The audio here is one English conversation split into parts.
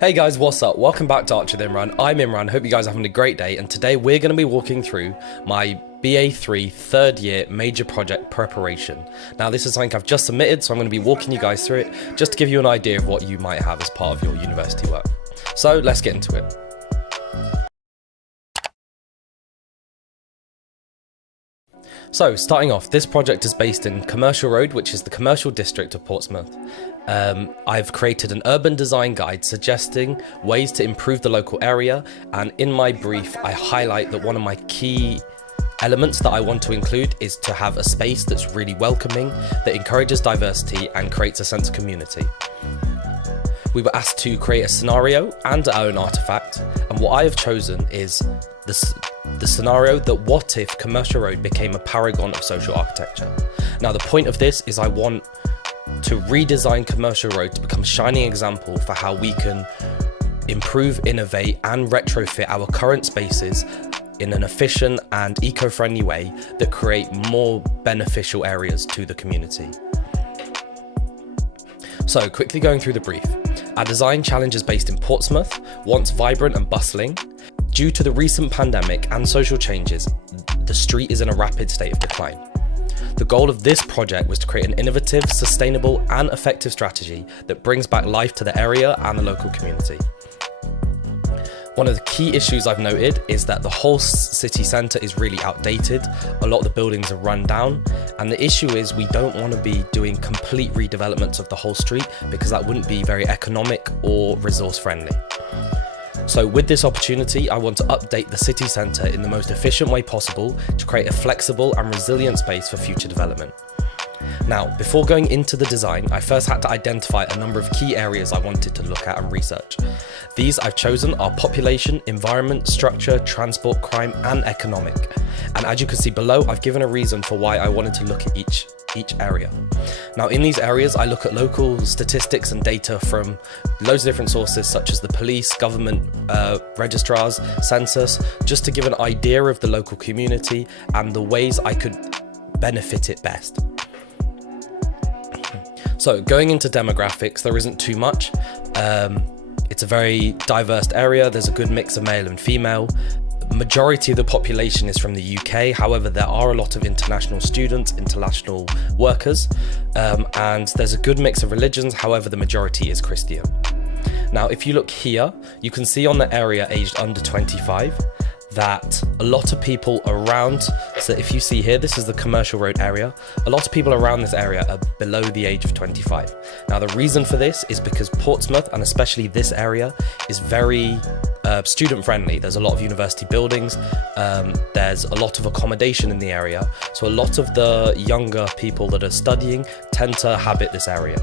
Hey guys, what's up? Welcome back to Arch with Imran. I'm Imran, hope you guys are having a great day, and today we're going to be walking through my BA3 third year major project preparation. Now this is something I've just submitted, so I'm going to be walking you guys through it, just to give you an idea of what you might have as part of your university work. So let's get into it. So starting off, this project is based in Commercial Road, which is the commercial district of Portsmouth. I've created an urban design guide suggesting ways to improve the local area, and in my brief I highlight that one of my key elements that I want to include is to have a space that's really welcoming, that encourages diversity and creates a sense of community. We were asked to create a scenario and our own artifact, and what I have chosen is the scenario that what if Commercial Road became a paragon of social architecture. Now the point of this is I want to redesign Commercial Road to become a shining example for how we can improve, innovate and retrofit our current spaces in an efficient and eco-friendly way that create more beneficial areas to the community. So quickly going through the brief. Our design challenge is based in Portsmouth, once vibrant and bustling. Due to the recent pandemic and social changes, the street is in a rapid state of decline. The goal of this project was to create an innovative, sustainable and effective strategy that brings back life to the area and the local community. One of the key issues I've noted is that the whole city centre is really outdated, a lot of the buildings are run down, and the issue is we don't want to be doing complete redevelopments of the whole street because that wouldn't be very economic or resource friendly. So with this opportunity, I want to update the city centre in the most efficient way possible to create a flexible and resilient space for future development. Now, before going into the design, I first had to identify a number of key areas I wanted to look at and research. These I've chosen are population, environment, structure, transport, crime and economic. And as you can see below, I've given a reason for why I wanted to look at each area. Now in these areas I look at local statistics and data from loads of different sources such as the police, government registrars, census, just to give an idea of the local community and the ways I could benefit it best. So going into demographics, there isn't too much. It's a very diverse area, there's a good mix of male and female. Majority of the population is from the UK, however there are a lot of international students, international workers, and there's a good mix of religions, however the majority is Christian. Now if you look here, you can see on the area aged under 25 that a lot of people around, so if you see here, this is the Commercial Road area, a lot of people around this area are below the age of 25. Now the reason for this is because Portsmouth, and especially this area, is very student friendly. There's a lot of university buildings, there's a lot of accommodation in the area, so a lot of the younger people that are studying tend to habit this area.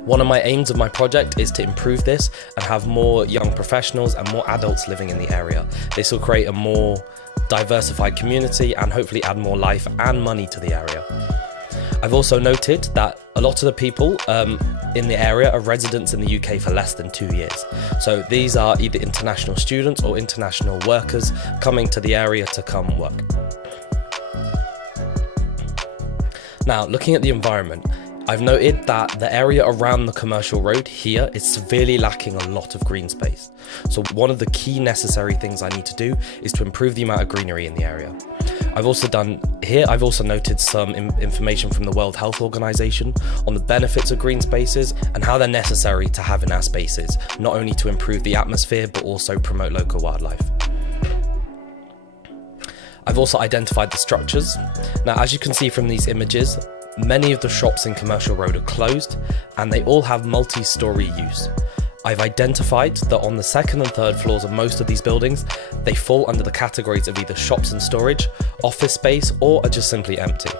One of my aims of my project is to improve this and have more young professionals and more adults living in the area. This will create a more diversified community and hopefully add more life and money to the area. I've also noted that a lot of the people in the area are residents in the UK for less than 2 years. So these are either international students or international workers coming to the area to come work. Now, looking at the environment, I've noted that the area around the Commercial Road here is severely lacking a lot of green space. So one of the key necessary things I need to do is to improve the amount of greenery in the area. I've also noted some information from the World Health Organization on the benefits of green spaces and how they're necessary to have in our spaces, not only to improve the atmosphere, but also promote local wildlife. I've also identified the structures. Now, as you can see from these images, many of the shops in Commercial Road are closed and they all have multi-storey use. I've identified that on the second and third floors of most of these buildings, they fall under the categories of either shops and storage, office space, or are just simply empty.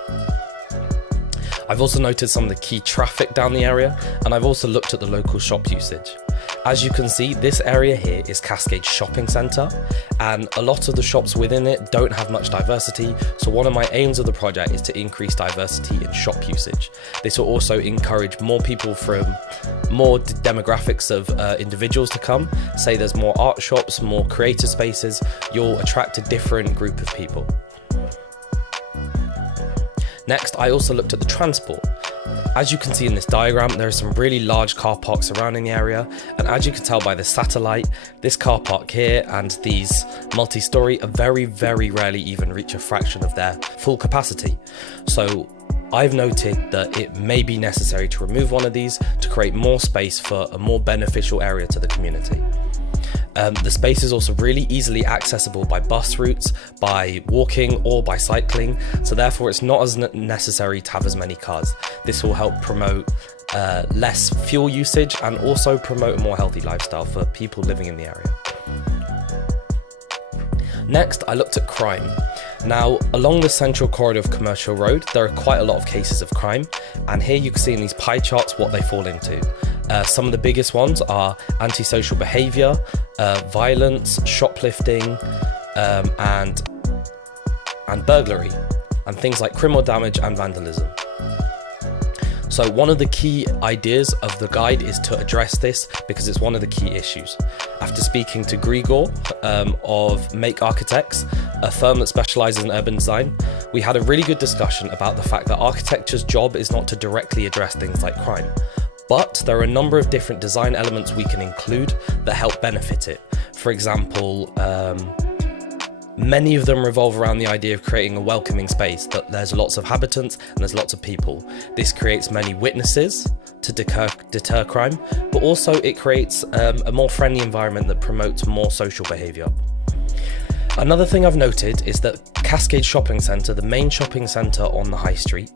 I've also noted some of the key traffic down the area, and I've also looked at the local shop usage. As you can see, this area here is Cascade Shopping Centre, and a lot of the shops within it don't have much diversity, so one of my aims of the project is to increase diversity in shop usage. This will also encourage more people from more demographics of individuals to come. Say there's more art shops, more creative spaces, you'll attract a different group of people. Next, I also looked at the transport. As you can see in this diagram, there are some really large car parks surrounding the area, and as you can tell by the satellite, this car park here and these multi-storey are very, very rarely even reach a fraction of their full capacity. So I've noted that it may be necessary to remove one of these to create more space for a more beneficial area to the community. The space is also really easily accessible by bus routes, by walking or by cycling, so therefore it's not as necessary to have as many cars. This will help promote less fuel usage and also promote a more healthy lifestyle for people living in the area. Next, I looked at crime. Now, along the central corridor of Commercial Road, there are quite a lot of cases of crime, and here you can see in these pie charts what they fall into. Some of the biggest ones are antisocial behaviour, violence, shoplifting, and burglary, and things like criminal damage and vandalism. So one of the key ideas of the guide is to address this because it's one of the key issues. After speaking to Grigor of Make Architects, a firm that specialises in urban design, we had a really good discussion about the fact that architecture's job is not to directly address things like crime, but there are a number of different design elements we can include that help benefit it. For example, many of them revolve around the idea of creating a welcoming space, that there's lots of habitants and there's lots of people. This creates many witnesses to deter crime, but also it creates a more friendly environment that promotes more social behaviour. Another thing I've noted is that Cascade Shopping Centre, the main shopping centre on the high street,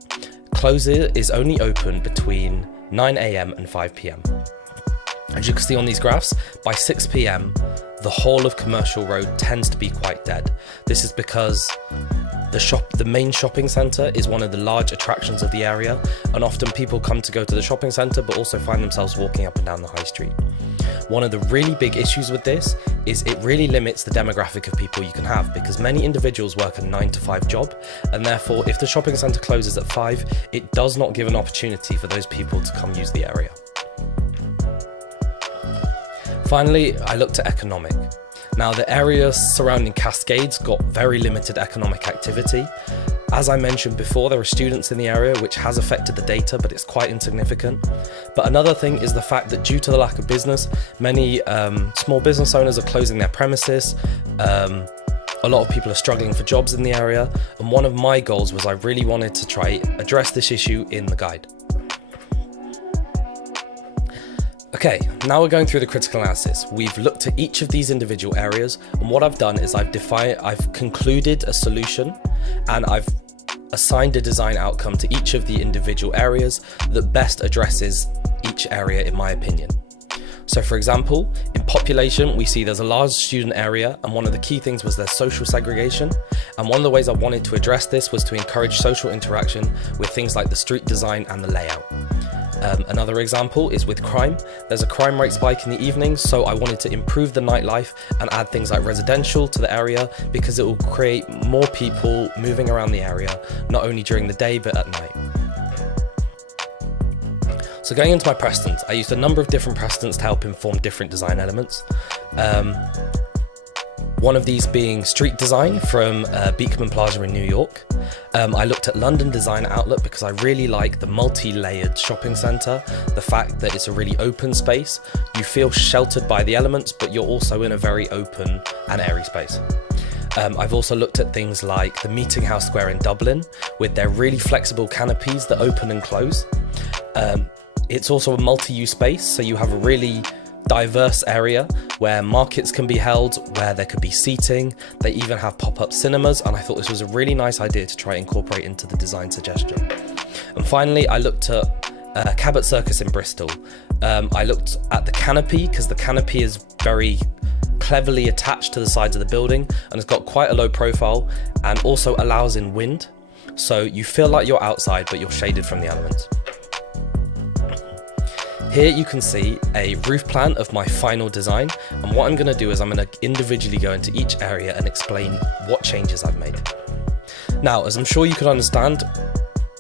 is only open between 9 AM and 5 PM. As you can see on these graphs, by 6 PM, the whole of Commercial Road tends to be quite dead. This is because the main shopping centre is one of the large attractions of the area, and often people come to go to the shopping centre but also find themselves walking up and down the high street. One of the really big issues with this is it really limits the demographic of people you can have, because many individuals work a 9 to 5 job, and therefore if the shopping centre closes at 5, it does not give an opportunity for those people to come use the area. Finally, I looked at economic. Now, the area surrounding Cascades got very limited economic activity. As I mentioned before, there are students in the area, which has affected the data, but it's quite insignificant. But another thing is the fact that due to the lack of business, many small business owners are closing their premises. A lot of people are struggling for jobs in the area. And one of my goals was I really wanted to try address this issue in the guide. Okay, now we're going through the critical analysis. We've looked at each of these individual areas, and what I've done is I've concluded a solution, and I've assigned a design outcome to each of the individual areas that best addresses each area in my opinion. So for example, in population, we see there's a large student area, and one of the key things was there's social segregation. And one of the ways I wanted to address this was to encourage social interaction with things like the street design and the layout. Another example is with crime. There's a crime rate spike in the evenings, so I wanted to improve the nightlife and add things like residential to the area because it will create more people moving around the area, not only during the day but at night. So going into my precedents, I used a number of different precedents to help inform different design elements. One of these being street design from Beekman Plaza in New York. I looked at London Design Outlet because I really like the multi-layered shopping centre, the fact that it's a really open space. You feel sheltered by the elements, but you're also in a very open and airy space. I've also looked at things like the Meeting House Square in Dublin with their really flexible canopies that open and close. It's also a multi-use space, so you have a really diverse area where markets can be held, where there could be seating. They even have pop-up cinemas, and I thought this was a really nice idea to try and incorporate into the design suggestion. And finally, I looked at Cabot Circus in Bristol. I looked at the canopy because the canopy is very cleverly attached to the sides of the building and it's got quite a low profile and also allows in wind, so you feel like you're outside but you're shaded from the elements. Here you can see a roof plan of my final design, and what I'm going to do is I'm going to individually go into each area and explain what changes I've made. Now, as I'm sure you can understand,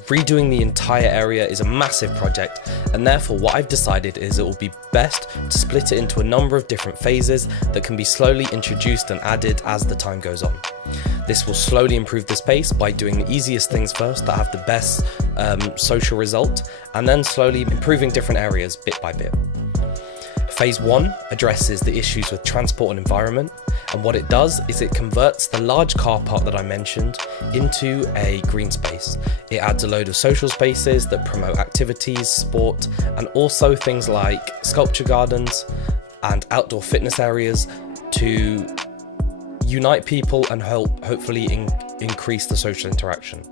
Redoing the entire area is a massive project, and therefore what I've decided is it will be best to split it into a number of different phases that can be slowly introduced and added as the time goes on. This will slowly improve the space by doing the easiest things first that have the best social result, and then slowly improving different areas bit by bit. Phase 1 addresses the issues with transport and environment, and what it does is it converts the large car park that I mentioned into a green space. It adds a load of social spaces that promote activities, sport, and also things like sculpture gardens and outdoor fitness areas to unite people and hopefully increase the social interaction.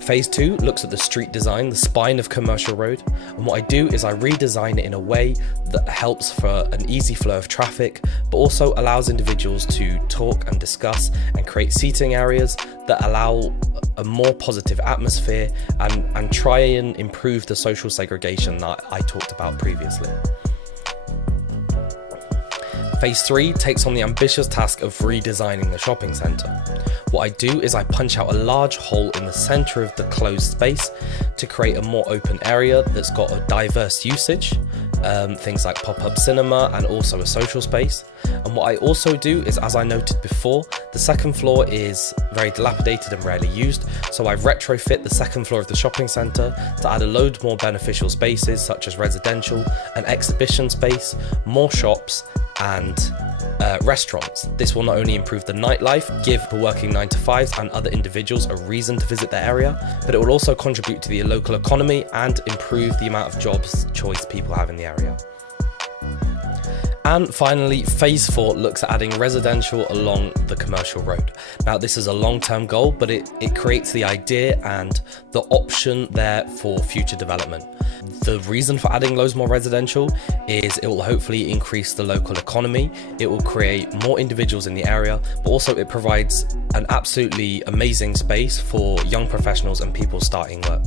Phase 2 looks at the street design, the spine of Commercial Road, and what I do is I redesign it in a way that helps for an easy flow of traffic, but also allows individuals to talk and discuss and create seating areas that allow a more positive atmosphere and try and improve the social segregation that I talked about previously. Phase 3 takes on the ambitious task of redesigning the shopping centre. What I do is I punch out a large hole in the centre of the closed space to create a more open area that's got a diverse usage, things like pop-up cinema and also a social space. And what I also do is, as I noted before, the second floor is very dilapidated and rarely used, so I retrofit the second floor of the shopping centre to add a load more beneficial spaces such as residential, an exhibition space, more shops and restaurants. This will not only improve the nightlife, give the working 9 to 5s and other individuals a reason to visit their area, but it will also contribute to the local economy and improve the amount of jobs choice people have in the area. And finally, phase 4 looks at adding residential along the Commercial Road. Now, this is a long-term goal, but it creates the idea and the option there for future development. The reason for adding loads more residential is it will hopefully increase the local economy, it will create more individuals in the area, but also it provides an absolutely amazing space for young professionals and people starting work.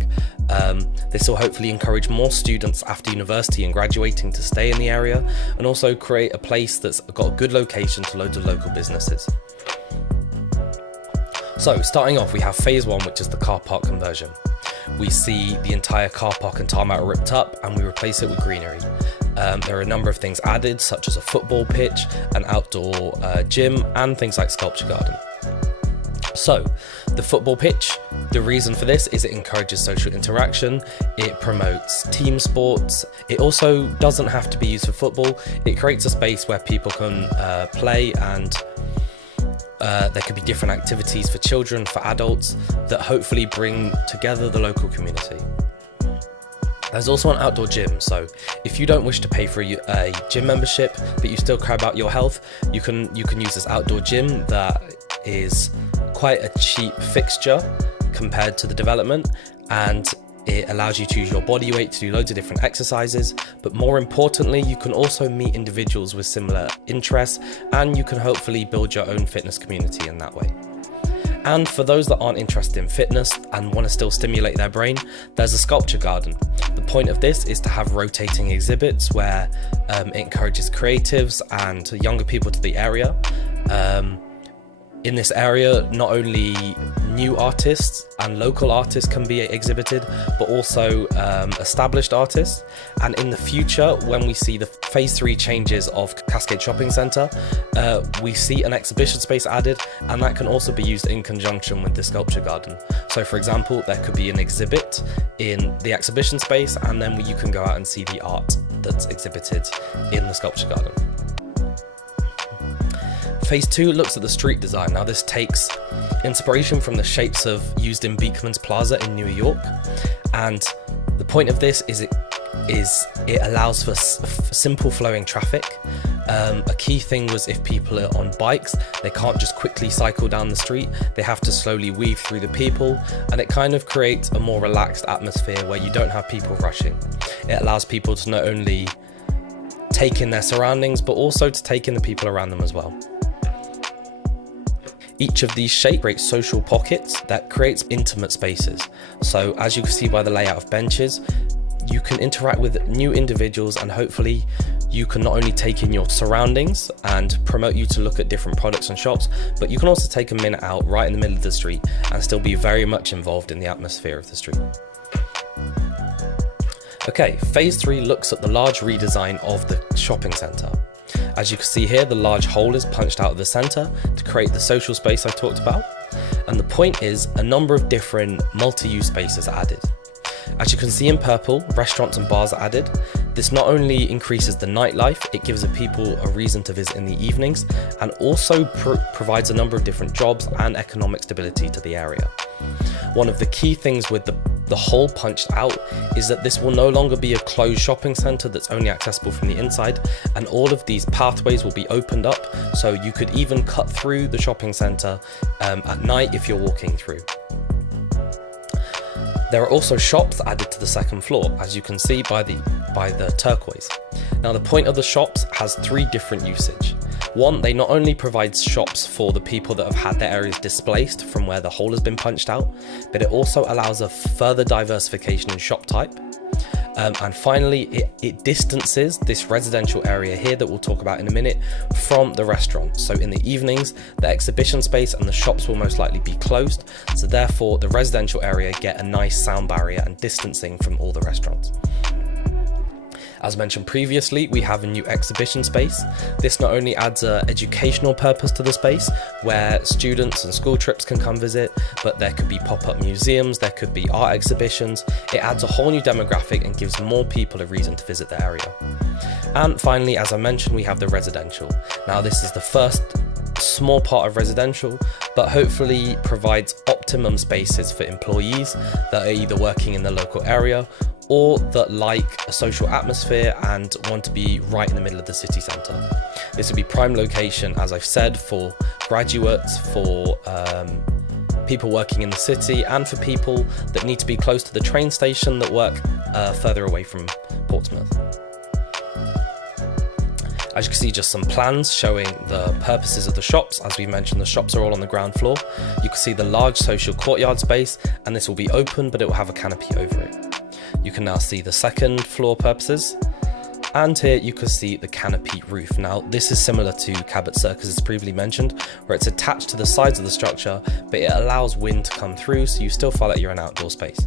This will hopefully encourage more students after university and graduating to stay in the area, and also create a place that's got a good location to loads of local businesses. So starting off, we have phase 1, which is the car park conversion. We see the entire car park and tarmac ripped up and we replace it with greenery. There are a number of things added, such as a football pitch, an outdoor gym, and things like sculpture garden. So the football pitch, the reason for this is it encourages social interaction, it promotes team sports, it also doesn't have to be used for football, it creates a space where people can play, and there could be different activities for children, for adults, that hopefully bring together the local community. There's also an outdoor gym, so if you don't wish to pay for a gym membership but you still care about your health, you can use this outdoor gym that is quite a cheap fixture compared to the development, and it allows you to use your body weight to do loads of different exercises, but more importantly, you can also meet individuals with similar interests, and you can hopefully build your own fitness community in that way. And for those that aren't interested in fitness and want to still stimulate their brain, there's a sculpture garden. The point of this is to have rotating exhibits where it encourages creatives and younger people to the area. In this area, not only new artists and local artists can be exhibited, but also established artists. And in the future, when we see the phase 3 changes of Cascade Shopping Centre, we see an exhibition space added, and that can also be used in conjunction with the sculpture garden. So for example, there could be an exhibit in the exhibition space, and then you can go out and see the art that's exhibited in the sculpture garden. Phase 2 looks at the street design. Now this takes inspiration from the shapes used in Beekman's Plaza in New York, and the point of this is it allows for simple flowing traffic. A key thing was if people are on bikes, they can't just quickly cycle down the street, they have to slowly weave through the people, and it kind of creates a more relaxed atmosphere where you don't have people rushing. It allows people to not only take in their surroundings, but also to take in the people around them as well. Each of these shapes creates social pockets that creates intimate spaces. So as you can see by the layout of benches, you can interact with new individuals and hopefully you can not only take in your surroundings and promote you to look at different products and shops, but you can also take a minute out right in the middle of the street and still be very much involved in the atmosphere of the street. Okay, phase 3 looks at the large redesign of the shopping centre. As you can see here, the large hole is punched out of the centre to create the social space I talked about. And the point is, a number of different multi-use spaces are added. As you can see in purple, restaurants and bars are added. This not only increases the nightlife, it gives the people a reason to visit in the evenings, and also provides a number of different jobs and economic stability to the area. One of the key things with the hole punched out is that this will no longer be a closed shopping centre that's only accessible from the inside, and all of these pathways will be opened up, so you could even cut through the shopping centre at night if you're walking through. There are also shops added to the second floor, as you can see by the turquoise. Now, the point of the shops has 3 different usage. One, they not only provide shops for the people that have had their areas displaced from where the hole has been punched out, but it also allows a further diversification in shop type. And finally, it distances this residential area here that we'll talk about in a minute from the restaurant. So in the evenings, the exhibition space and the shops will most likely be closed. So therefore, the residential area get a nice sound barrier and distancing from all the restaurants. As mentioned previously, we have a new exhibition space. This not only adds an educational purpose to the space, where students and school trips can come visit, but there could be pop-up museums, there could be art exhibitions. It adds a whole new demographic and gives more people a reason to visit the area. And finally, as I mentioned, we have the residential. Now, this is the first small part of residential, but hopefully provides optimum spaces for employees that are either working in the local area or that like a social atmosphere and want to be right in the middle of the city centre. This would be prime location, as I've said, for graduates, for people working in the city, and for people that need to be close to the train station that work further away from Portsmouth. As you can see, just some plans showing the purposes of the shops. As we mentioned, the shops are all on the ground floor. You can see the large social courtyard space, and this will be open, but it will have a canopy over it. You can now see the second floor purposes, and here you can see the canopy roof. Now, this is similar to Cabot Circus, as previously mentioned, where it's attached to the sides of the structure, but it allows wind to come through, so you still feel like you're an outdoor space.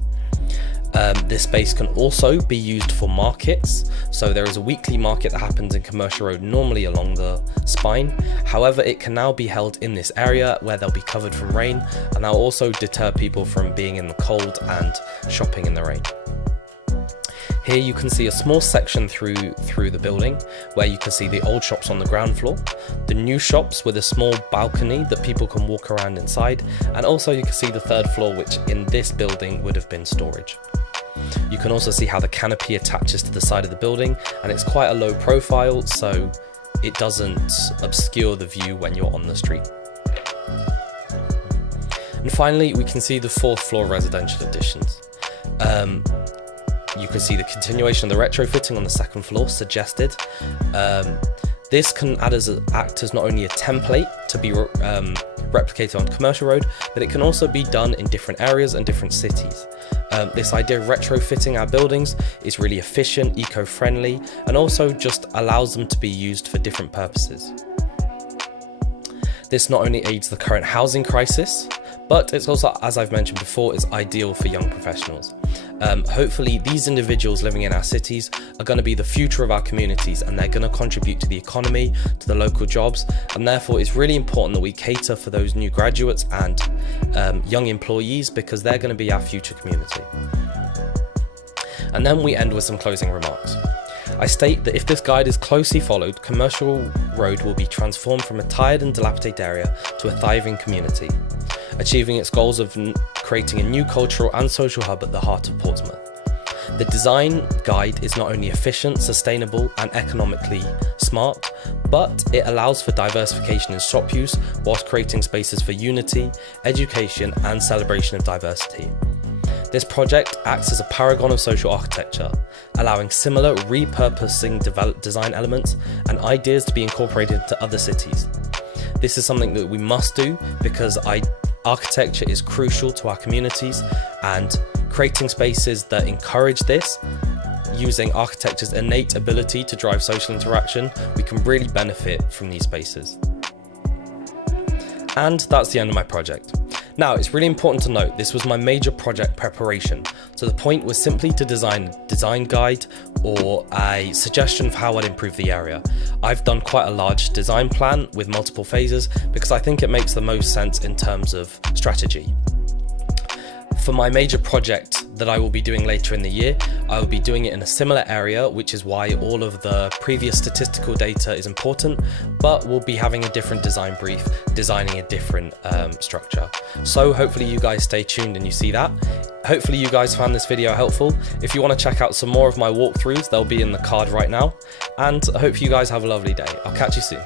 This space can also be used for markets. So there is a weekly market that happens in Commercial Road, normally along the spine. However, it can now be held in this area where they'll be covered from rain, and that'll also deter people from being in the cold and shopping in the rain. Here you can see a small section through the building where you can see the old shops on the ground floor, the new shops with a small balcony that people can walk around inside, and also you can see the third floor, which in this building would have been storage. You can also see how the canopy attaches to the side of the building, and it's quite a low profile, so it doesn't obscure the view when you're on the street. And finally, we can see the 4th floor residential additions. You can see the continuation of the retrofitting on the 2nd floor suggested. This can act as not only a template to be replicated on Commercial Road, but it can also be done in different areas and different cities. This idea of retrofitting our buildings is really efficient, eco-friendly, and also just allows them to be used for different purposes. This not only aids the current housing crisis, but it's also, as I've mentioned before, is ideal for young professionals. Hopefully these individuals living in our cities are going to be the future of our communities, and they're going to contribute to the economy, to the local jobs, and therefore it's really important that we cater for those new graduates and young employees, because they're going to be our future community. And then we end with some closing remarks. I state that if this guide is closely followed, Commercial Road will be transformed from a tired and dilapidated area to a thriving community, achieving its goals of creating a new cultural and social hub at the heart of Portsmouth. The design guide is not only efficient, sustainable and economically smart, but it allows for diversification in shop use whilst creating spaces for unity, education and celebration of diversity. This project acts as a paragon of social architecture, allowing similar repurposing design elements and ideas to be incorporated into other cities. This is something that we must do because architecture is crucial to our communities, and creating spaces that encourage this using architecture's innate ability to drive social interaction, we can really benefit from these spaces. And that's the end of my project. Now, it's really important to note this was my major project preparation, so the point was simply to design a design guide or a suggestion of how I'd improve the area. I've done quite a large design plan with multiple phases because I think it makes the most sense in terms of strategy. For my major project that I will be doing later in the year, I will be doing it in a similar area, which is why all of the previous statistical data is important, but we'll be having a different design brief, designing a different structure. So hopefully you guys stay tuned and you see that. Hopefully you guys found this video helpful. If you want to check out some more of my walkthroughs, they'll be in the card right now. And I hope you guys have a lovely day. I'll catch you soon.